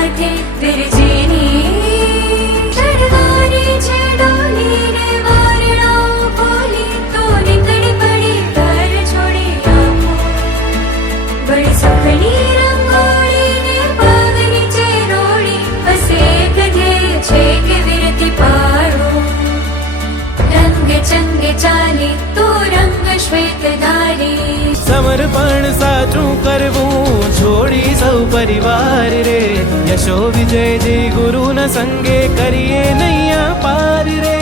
સાથે વિરજીની ચડવાની છે ચંગે ચાલી તો રંગ શ્વેત ધારી સમર્પણ સાચું કરવું છોડી સૌ પરિવાર રે यशो विजय जय गुरु न संगे करिए नैया पार रे।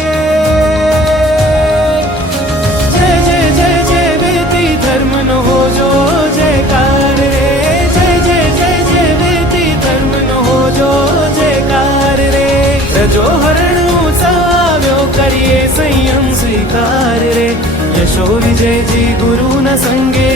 जय जय जय जय वेती धर्म न हो जो जयकार रे। जय जय जय जय वेती धर्म न हो जो जयकार रे। रजो हरण उसाव्यो करिए संयम स्वीकार रे। यशो विजय जी गुरु न संगे